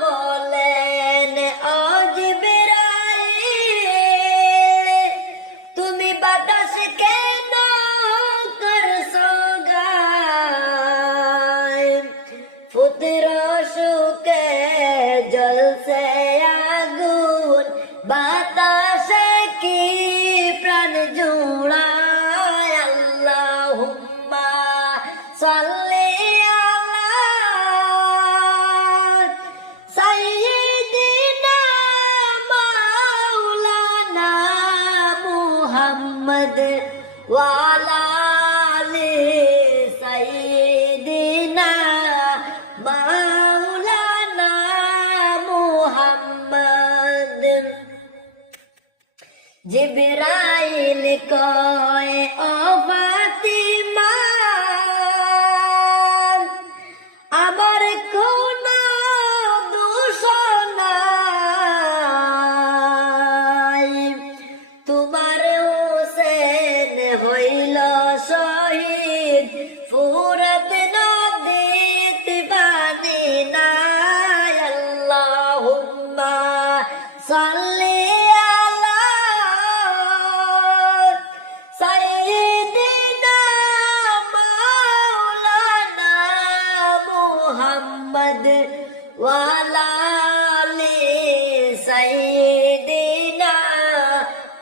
বলেন তুমি বাতাস কেন করছ গায়? ফুতর সুকে জলসে আগুন বাতাসে وعلى سيدنا مولانا محمد জিবরাইল কয়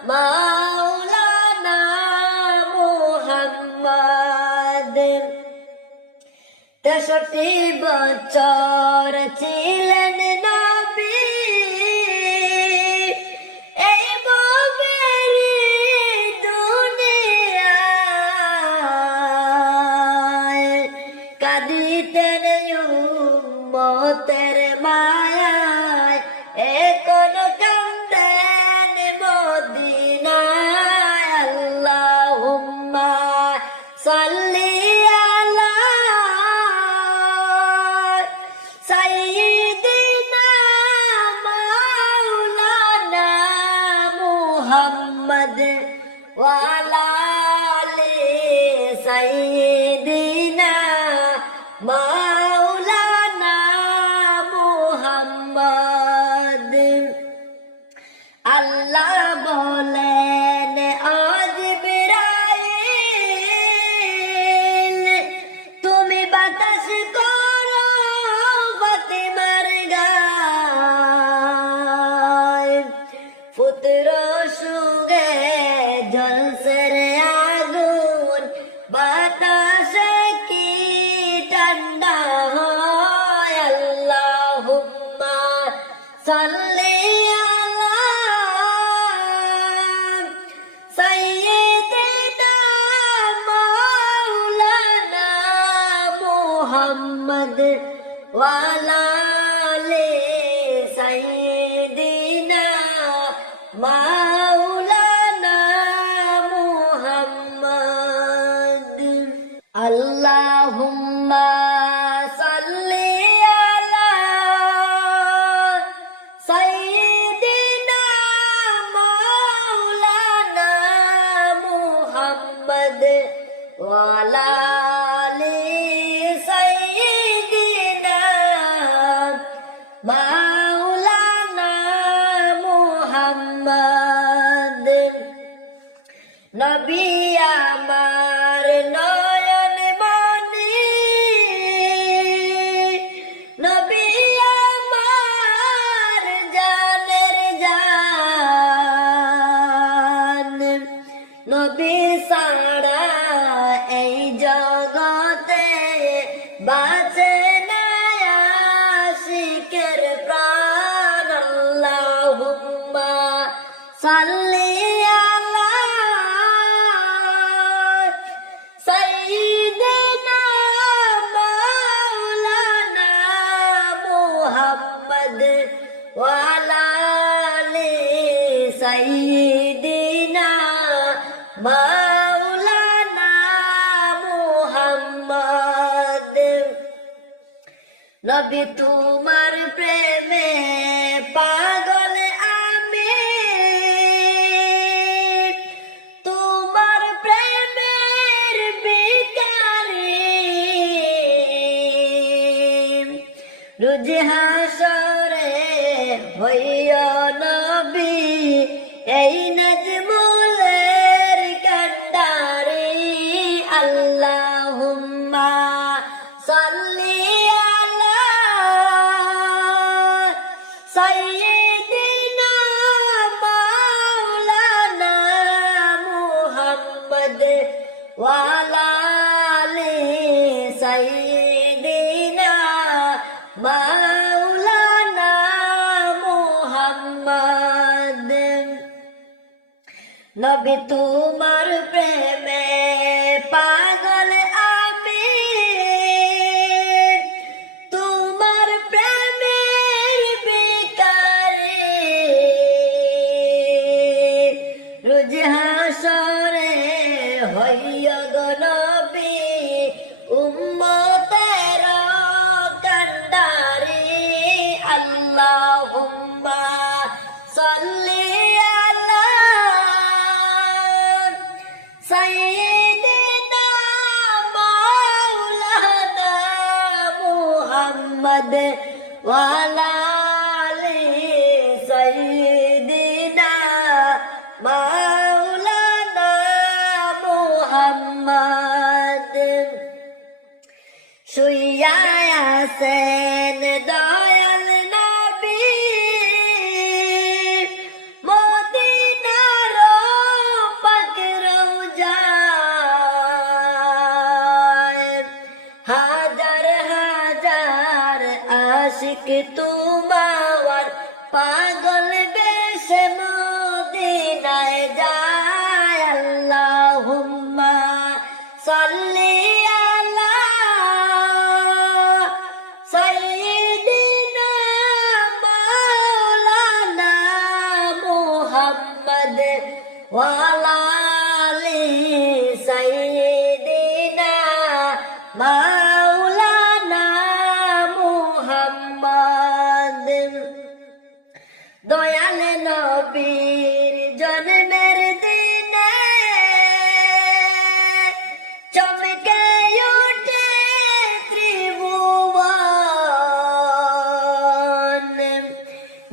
মাওলানা মোহাম্মদের তেষট্টি বছর ছিলেন পুত্র সুগে জলসের আগুন বাতাসে কি ঠান্ডা হয়? আল্লাহুম্মা সাল্লি মোহাম্মদ ওয়ালা Allah নবী তোমার প্রেমে পাগল আমি। তোমার প্রেমের বিকারে রোজ হাসরে হইয়া নবী এই নদী तो तो ওয়ালা que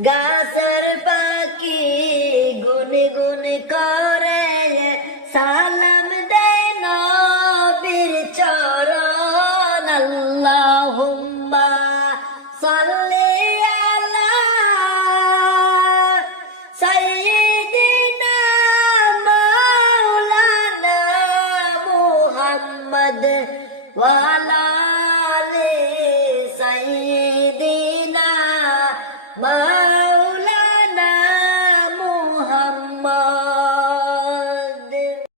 God said.